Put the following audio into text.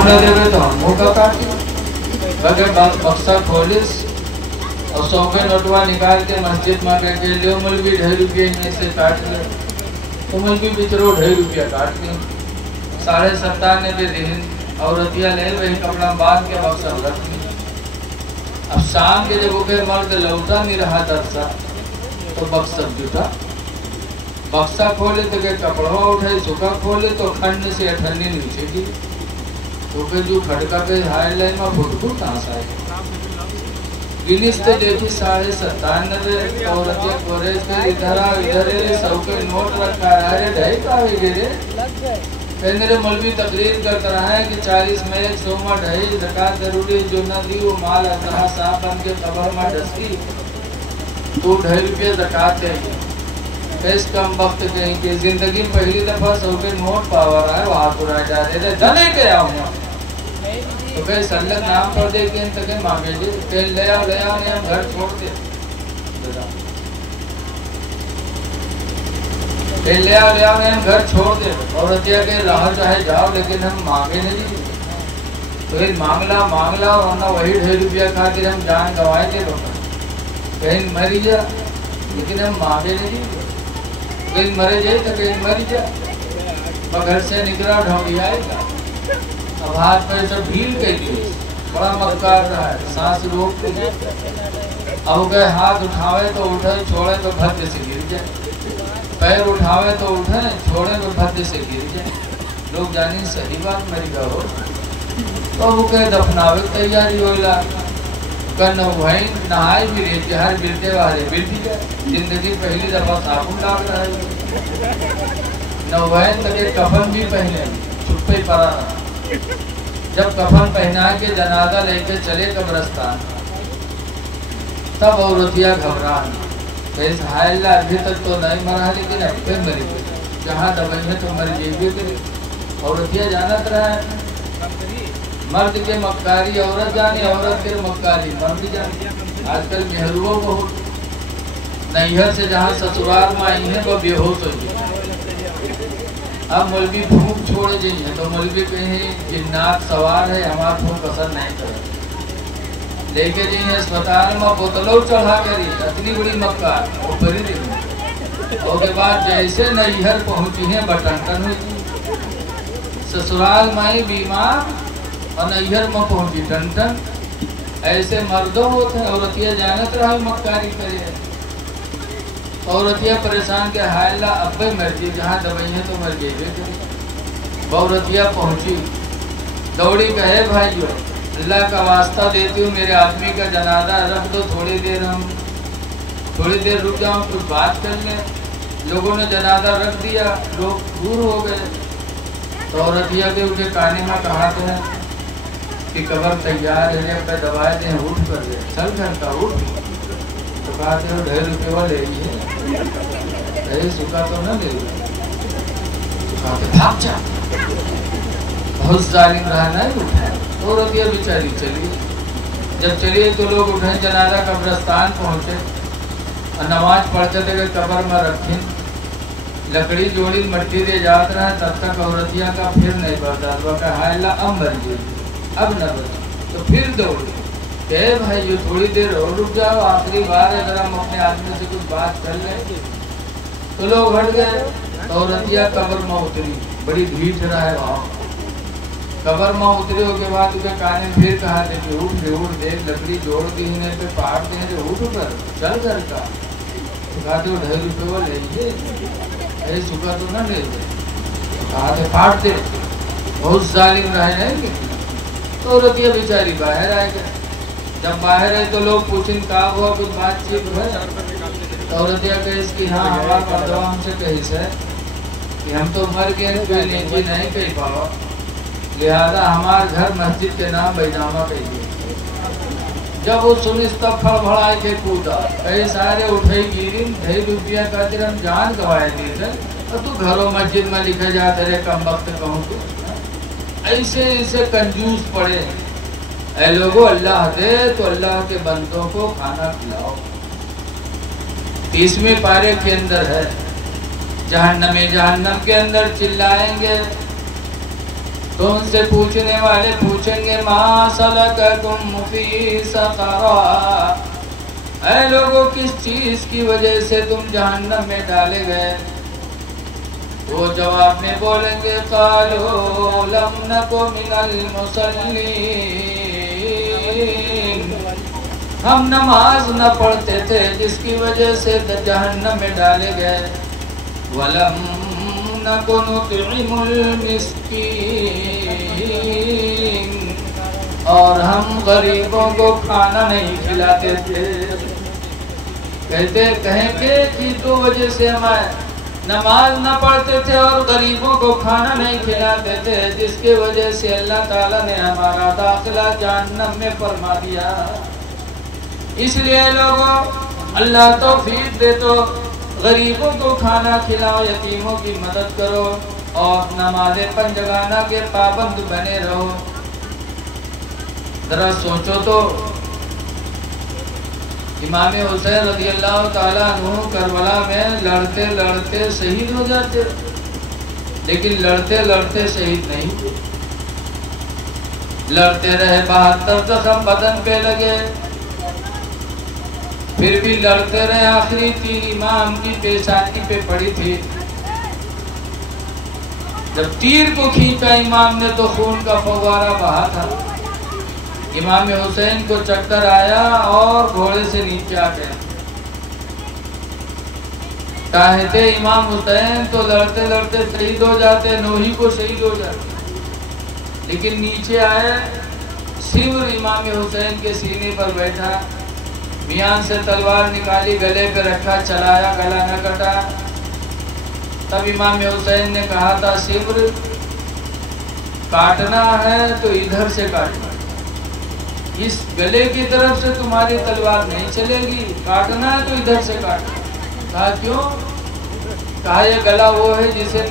न देवे तो हम मुँह का काटी। बगैर बक्सा खोलिस और 100 के नोटवा निकाल के मस्जिद में कह के लियो मौलवी 2.5 रुपये में से काट ले। तो मौलवी बिचरो 2.5 रुपया काट ली। 97.5 दिन औरतिया ले वही कपड़ा बांध के बक्सा रख ली। अब शाम के जब उके मर्द लौटा नहीं रहा दरसा तो बक्सा जुटा। बक्सा खोले तो के कपड़ा उठाई, सूखा खोले तो खंड से अठन्नी नीचे की। तो के जो खटका पे हाई लाइन में फुटफुट कहाँ से आए। गिनीस तो देखी 97.5 औरतिया कोरे के इधर सब के नोट रखा है। ढाई का गिरे कहने मौलवी तकरीर करता रहा है कि 40 में 100 में 2.5 ज़कात जरूरी जो न दी वो माल अल्लाह साहब बन के कब्र में डसी तो 2.5 रुपये ज़कात देंगे। कैस कम वक्त कहीं कि जिंदगी में पहली दफा 100 के नोट पावर है वहाँ पूरा जा रहे जले के आऊँगा तो कहीं सल्लत नाम पर दे के तक मांगे जी कहीं ले आओ नहीं हम घर छोड़ दे ले आओ नहीं हम घर छोड़ दे। औरतिया के राह चाहे जाओ लेकिन हम मांगे नहीं। तो ये मांगला वरना वही 2.5 रुपया खातिर हम जान गंवाए थे लोग। कहीं मरी जा लेकिन हम मांगे नहीं। कहीं मरे जाए तो कहीं मरी जा। घर से निकला ढोंगी आएगा। अब हाथ पे सब भीड़ गई बड़ा मक्कार रहा है सांस रोक के। अब गए हाथ उठावे तो उठे छोड़े तो भद्र से गिर जाए। पैर उठावे तो उठे छोड़े तो भद्र से गिर जाए। लोग जानी सही बात मरी का हो तो वो कहे दफनावे तैयारी होला कन वही नहाए भी रहे हर बिरते वाले बिरती जाए। जिंदगी पहली दफा साबुन लाग रहा है नवैन तक कफन भी पहने छुपे पड़ा रहा। जब कफन पहना के जनाजा लेके चले कब्रस्तान तब औरतिया घबरान हायला अभी तक तो नहीं मरा लेकिन अब पे मरी जहाँ दवाई है तो मर जाइए करे। औरतिया जानत रहा है मर्द के मक्कारी औरत जानी औरत के मक्कारी मर्द जानी। आजकल नेहरूओं बहुत नैहर से जहाँ ससुराल में आई है वह बेहोश हो गई। अब मौलवी फूंक छोड़ जाइए तो मौलवी कहीं जिन्नात सवार है हमारा फूंक असर नहीं करे। लेके जाइए अस्पताल में बोतलों चढ़ा करी इतनी बड़ी मक्का ऊपरी देखी। उसके बाद जैसे नैहर पहुंची है बटन हुई ससुराल में बीमार और नैहर में पहुंची टन। ऐसे मर्दों होते हैं। औरतिया जानत रहा मक्कारी करे। औरतिया परेशान के हायला अब्बे मर्जी जहाँ दवाइयाँ तो मर गई। औरतिया पहुंची दौड़ी कहे भाइयों अल्लाह का वास्ता देती हूँ मेरे आदमी का जनाजा रख दो थोड़ी देर रुक जाऊँ कुछ बात कर ले। लोगों ने जनाजा रख दिया लोग दूर हो गए। तो औरतिया के उनके काने में कहा तो है कि कब्र तैयार है पे दवाएं दें उठ कर दे चल करता उठ। तो कहा 2.5 रुपये वाले ले सुखा तो न ले भाग जा। बहुत जालिम रहा नहीं उठा। औरतिया बेचारी चली। जब चलिए तो लोग उठे जनाजा कब्रस्तान पहुँचे और नमाज पढ़ते थे कब्र में रखे लकड़ी जोड़ी मट्टी दे जात रहा। तब तक औरतिया का फिर नहीं बर्दाश्त हायला अब मर गई अब न बचा। तो फिर दौड़ी भाई ये थोड़ी देर और रुक जाओ आखिरी बार है अगर हम अपने आदमी से कुछ बात कर लें। तो लोग हट गए। तो औरतिया कब्र में उतरी बड़ी भीड़ रहा है वहाँ। कब्र में उतरे के बाद उसके काने फिर कहा कि उठ देख लकड़ी जोड़ दी पे पहाड़ दे उठ कर चल घर का। तो कहा 2.5 रुपये वो ले सुखा तो न ले कहा फाड़ दे। बहुत जालिम रहे नहीं। तो औरतिया बेचारी बाहर आ गए। जब बाहर है तो लोग पूछें का हुआ कुछ बातचीत है। तो औरतिया कहे कि हाँ हमारा मर्दवा हमसे कही है कि हम तो मर गए नहीं कही पावा लिहाजा हमारे घर मस्जिद के नाम बैनामा कहिए। जब वो सुनी तब फड़फड़ाए के कूदा कई सारे उठे गिरी 2.5 रुपया खातिर हम जान गवाए थे और तू घरों मस्जिद में लिखे जाते रहे कम वक्त कहूँ तो ऐसे कंजूस पड़े। ऐ लोगों अल्लाह दे तो अल्लाह के बंदों को खाना खिलाओ। 30वें पारे के अंदर है जहन्नम के अंदर चिल्लाएंगे तो उनसे पूछने वाले पूछेंगे मा सलककुम फी सक़रा, ऐ लोगों किस चीज की वजह से तुम जहन्नम में डाले गए। वो जवाब में बोलेंगे क़ालू लम नकु मिनल मुसल्लीन, हम नमाज न पढ़ते थे जिसकी वजह से जहन्नम में डाले गए। वलम नकु नुतइमुल मिस्कीन, और हम गरीबों को खाना नहीं खिलाते थे। कहेंगे कि दो वजह से हम नमाज न पढ़ते थे और गरीबों को खाना नहीं खिलाते थे, जिसके वजह से अल्लाह ताला ने हमारा दाखिला जहन्नम में फरमा दिया। इसलिए लोगों अल्लाह तौफीक दे तो गरीबों को खाना खिलाओ, यतीमों की मदद करो और नमाज़े पंजगाना के पाबंद बने रहो। जरा सोचो तो, इमाम हुसैन रज़ियल्लाहु ताला अन्हु करबला में लड़ते लड़ते शहीद हो जाते, लेकिन लड़ते लड़ते शहीद नहीं हुए। लड़ते रहे, 72 जख्म बदन पे लगे, फिर भी लड़ते रहे। आखिरी तीर इमाम की पेशानी पे पड़ी थी। जब तीर को खींचा इमाम ने तो खून का फव्वारा बहा था। इमाम हुसैन को चक्कर आया और घोड़े से नीचे आ गए। कहते इमाम हुसैन तो लड़ते लड़ते शहीद हो जाते, नूही को शहीद हो जाते, लेकिन नीचे आए, सिर इमाम हुसैन के सीने पर बैठा, मियान से तलवार निकाली, गले पे रखा, चलाया, गला न कटा। तब इमाम हुसैन ने कहा था सिर काटना है तो इधर से काटना, इस गले की तरफ से तुम्हारी तलवार नहीं चलेगी, काटना है तो इधर से काटना। कहा क्यों? कहा ये गला वो है जिसे